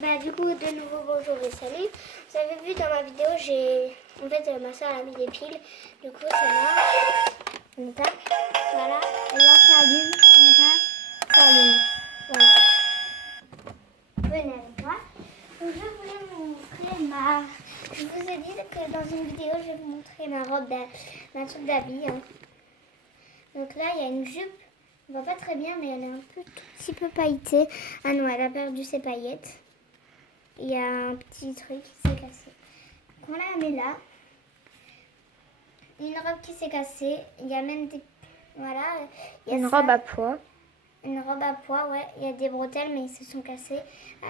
Du coup, de nouveau, bonjour et salut. Vous avez vu dans ma vidéo, ma soeur a mis des piles. Du coup, ça marche. On tape. Voilà. Et là, ça allume. On tape. Ça allume. Voilà. Venez avec moi. Donc, je voulais vous montrer Je vous ai dit que dans une vidéo, je vais vous montrer ma truc d'habit. Hein. Donc là, il y a une jupe. On voit pas très bien, mais elle est un tout petit peu pailletée. Ah non, elle a perdu ses paillettes. Il y a un petit truc qui s'est cassé. On la met là. Une robe qui s'est cassée. Il y a même des... Voilà. Une robe à pois. Une robe à pois, ouais. Il y a des bretelles, mais ils se sont cassés.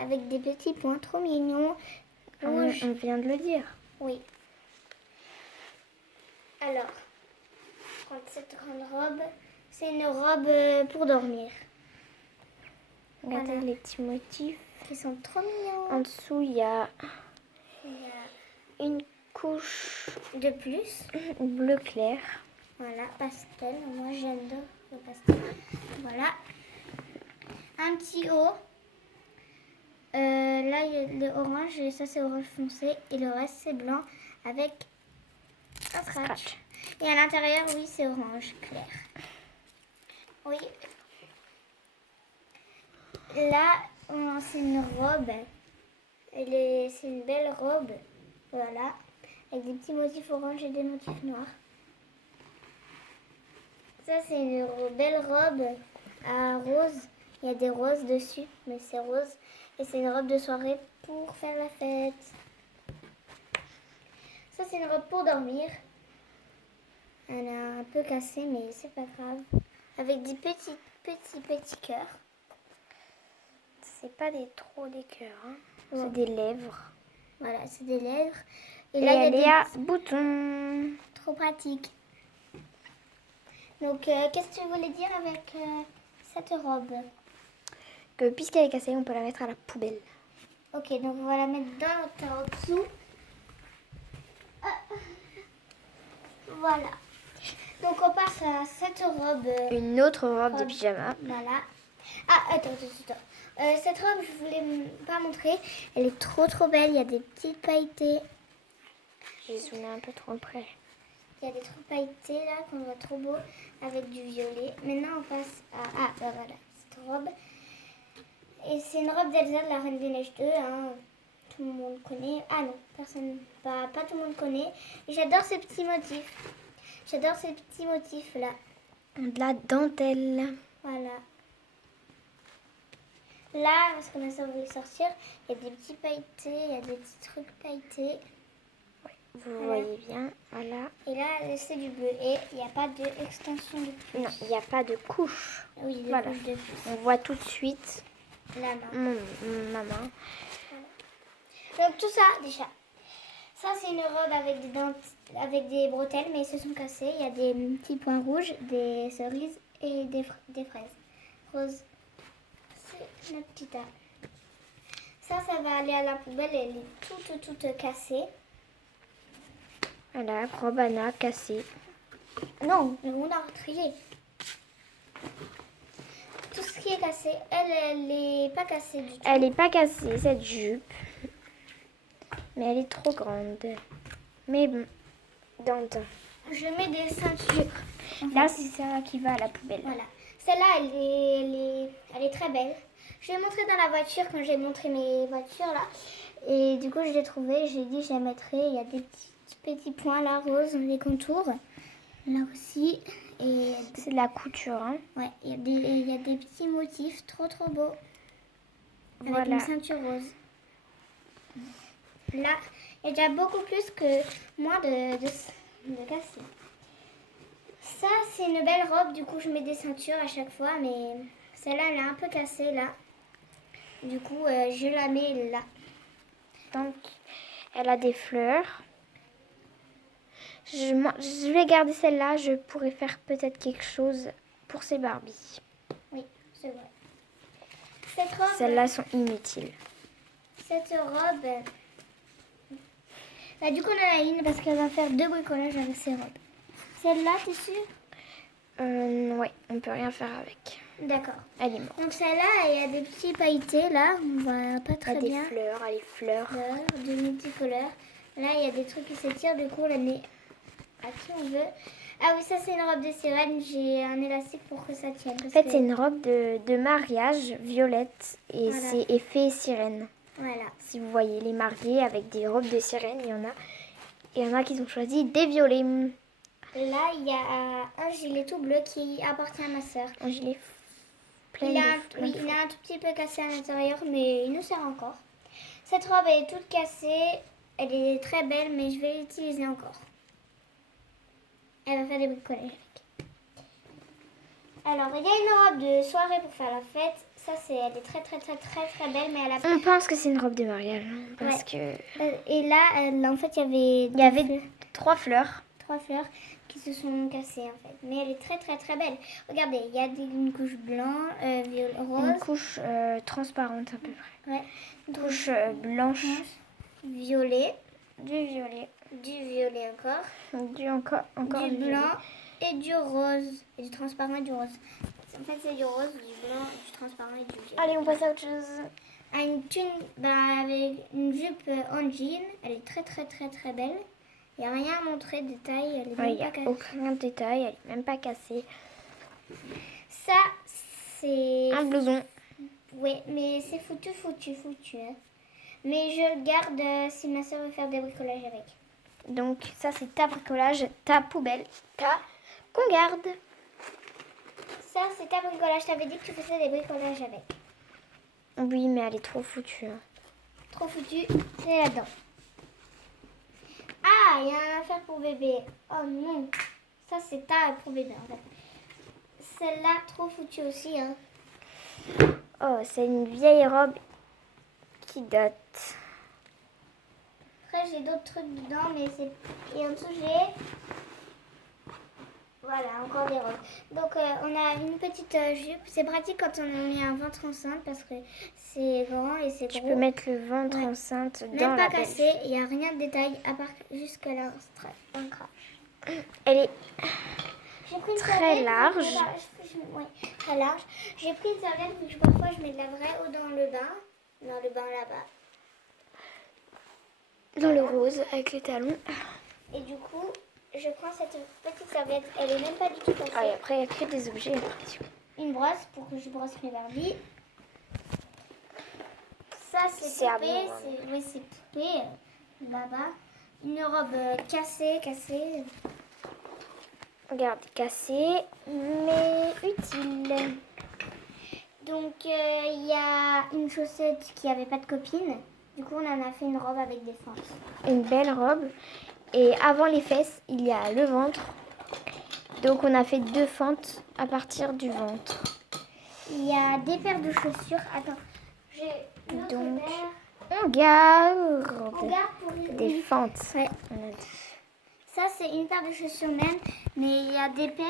Avec des petits points trop mignons. Rouges. On vient de le dire. Oui. Alors, prendre cette grande robe. C'est une robe pour dormir. Regardez Voilà. les petits motifs. Qui sont trop mignons. En dessous, il y a une couche de plus. Bleu clair. Voilà, pastel. Moi, j'adore le pastel. Voilà. Un petit haut. Là, il y a le orange. Et ça, c'est orange foncé. Et le reste, c'est blanc avec un scratch. Et à l'intérieur, oui, c'est orange clair. Oui. Là, c'est une robe. C'est une belle robe. Voilà. Avec des petits motifs orange et des motifs noirs. Ça, c'est une belle robe à rose. Il y a des roses dessus, mais c'est rose. Et c'est une robe de soirée pour faire la fête. Ça, c'est une robe pour dormir. Elle est un peu cassée, mais c'est pas grave. Avec des petits cœurs. C'est pas trop des cœurs, hein. Ouais. C'est des lèvres. Voilà, c'est des lèvres. Et là, il y a des boutons. Trop pratique. Donc, qu'est-ce que tu voulais dire avec cette robe? Que puisqu'elle est cassée, on peut la mettre à la poubelle. Ok, donc on va la mettre dans notre tas en dessous. Voilà. Donc on passe à cette robe. Une autre robe de pyjama. Voilà. Ah, attends. Cette robe, je voulais pas montrer. Elle est trop belle. Il y a des petites pailletés. J'ai zoomé un peu trop près. Il y a des trucs pailletés là qu'on voit trop beau avec du violet. Maintenant on passe à voilà, cette robe. Et c'est une robe d'Elsa de la Reine des Neiges 2. Hein. Tout le monde connaît. Ah non, personne, pas tout le monde connaît. Et j'adore ces petits motifs. J'adore ces petits motifs là. De la dentelle. Voilà. Là, parce que ma soeur voulait sortir, il y a des petits pailletés, il y a des petits trucs pailletés. Vous voyez bien, voilà. Et là, c'est du bleu. Et il n'y a pas d'extension de plus. Non, il n'y a pas de couche. Oui, des voilà. couches de plus. On voit tout de suite la main. Ma main. Voilà. Donc tout ça, déjà. Ça, c'est une robe avec des dents, avec des bretelles, mais ils se sont cassés. Il y a des petits points rouges, des cerises et des fraises roses. C'est notre petit tas. Ça va aller à la poubelle. Elle est toute cassée. Voilà, robe Anna cassée. Non, on a trié. Tout ce qui est cassé, elle n'est pas cassée du tout. Elle n'est pas cassée, cette jupe. Mais elle est trop grande. Mais bon, dans le temps. Je mets des ceintures. Là, c'est ça qui va à la poubelle. Voilà. Celle-là, elle est très belle. Je l'ai montrée dans la voiture quand j'ai montré mes voitures là. Et du coup, je l'ai trouvée. J'ai dit, je la mettrai. Il y a des petits points là, roses, les contours. Là aussi. Et c'est de la couture. Hein. Ouais, il y a des petits motifs trop beaux. Avec voilà. une ceinture rose. Là, il y a déjà beaucoup plus que moins de casser. Ça, c'est une belle robe. Du coup, je mets des ceintures à chaque fois. Mais celle-là, elle est un peu cassée là. Du coup, je la mets là. Donc, elle a des fleurs. Je vais garder celle-là. Je pourrais faire peut-être quelque chose pour ces Barbies. Oui, c'est vrai. Cette robe... Celles-là sont inutiles. Cette robe... Bah, du coup, on en a une parce qu'elle va faire 2 bricolages avec ces robes. Celle-là, t'es sûre? Ouais, on peut rien faire avec. D'accord. Elle est morte. Donc celle-là, il y a des petits pailletés là, on voit pas Il y très a des bien. fleurs, les fleurs. De multicolores. Là, il y a des trucs qui s'étirent, du coup, on la met à qui on veut. Ah oui, ça c'est une robe de sirène, j'ai un élastique pour que ça tienne. En fait, c'est une robe de mariage violette et Voilà. c'est effet sirène. Voilà. Si vous voyez les mariés avec des robes de sirène, il y en a qui ont choisi des violets. Là, il y a un gilet tout bleu qui appartient à ma soeur. Un gilet plein Il de a, plein de il a un tout petit peu cassé à l'intérieur, mais il nous sert encore. Cette robe elle est toute cassée, elle est très belle, mais je vais l'utiliser encore. Elle va faire des bricolages avec. Alors, il y a une robe de soirée pour faire la fête. Ça, elle est très très très très très belle, mais elle a... On pense que c'est une robe de mariage parce que Et là, en fait, il il y avait 3 fleurs. 3 fleurs qui se sont cassées en fait. Mais elle est très très très belle. Regardez, il y a une couche blanche, rose. Une couche transparente à peu près. Ouais. Une couche blanche. Violet. Du violet. Du violet encore. Encore du du blanc et du rose. Et du transparent et du rose. En fait, c'est du rose, du blanc, du transparent et du violet. Allez, on passe à autre chose. Avec une jupe en jean. Elle est très très très très belle. Il n'y a rien à montrer de taille. Elle est Il même n'y pas a cassée. aucun détail, elle n'est même pas cassée. Ça, c'est... Un blouson. Oui, mais c'est foutu. Hein. Mais je le garde si ma soeur veut faire des bricolages avec. Donc ça c'est ta bricolage, ta poubelle, qu'on garde. Ça, c'est ta bricolage. Je t'avais dit que tu faisais des bricolages avec. Oui, mais elle est trop foutue. Hein. Trop foutu, c'est là-dedans. Ah, il y a une affaire pour bébé. Oh non. Ça, c'est ta pour bébé en fait. Celle-là, trop foutue aussi. Hein. Oh, c'est une vieille robe qui date. Après, j'ai d'autres trucs dedans, mais c'est... Et en dessous, j'ai... Voilà, encore des robes. Donc, on a une petite jupe. C'est pratique quand on a un ventre enceinte parce que c'est grand et c'est gros. Tu peux mettre le ventre enceinte dans Même la pas belle. cassé, il n'y a rien de détail à part jusque là un crash. Elle est J'ai pris une très serviette, large. Oui, très large. J'ai pris une serviette parce que parfois je mets de la vraie eau dans le bain. Dans le bain là-bas. dans le rose avec les talons. Et du coup, je prends cette petite serviette. Elle est même pas du tout cassée. Ah, et après, il y a que des objets. Une brosse pour que je brosse mes Barbie. Ça, C'est à poupée. moi, Oui, c'est poupée. Là-bas. Une robe cassée. Regarde, cassée, mais utile. Donc, il y a une chaussette qui avait pas de copine. Du coup, on en a fait une robe avec des fentes. Une belle robe. Et avant les fesses, il y a le ventre. Donc, on a fait 2 fentes à partir du ventre. Il y a des paires de chaussures. Attends, j'ai une autre Donc, paire. on garde On garde pour des fentes. Ouais. On a dit. Ça, c'est une paire de chaussures même. Mais il y a des paires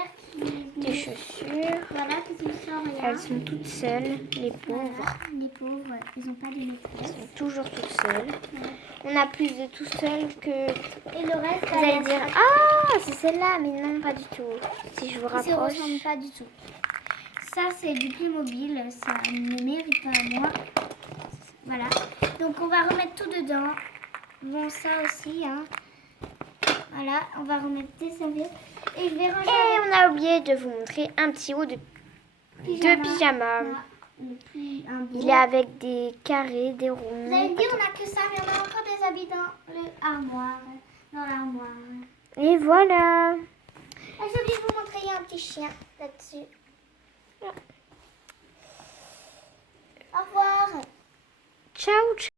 Des chaussures. Voilà, qui sont sur rien. Elles sont toutes seules, les pauvres. Voilà, les pauvres, ils n'ont pas de Elles maîtresse. sont toujours toutes seules. On a plus de tout seul que... Et le reste, Vous allez dire, ah, c'est celle-là, mais non, pas du tout. Si je vous ça ne rapproche, ressemble pas du tout. Ça, c'est du Playmobil. Ça ne mérite pas à moi. Voilà. Donc, on va remettre tout dedans. Bon, ça aussi, hein. Voilà, on va remettre des serviettes. Et je vais ranger et on a oublié de vous montrer un petit haut de pyjama. Voilà. Un beau. Il est avec des carrés, des ronds. Vous allez me dire, on n'a que ça, mais on a encore des habits dans l'armoire. Dans l'armoire. Et voilà. Ah, j'ai oublié de vous montrer, il y a un petit chien là-dessus. Au revoir. Ciao, ciao.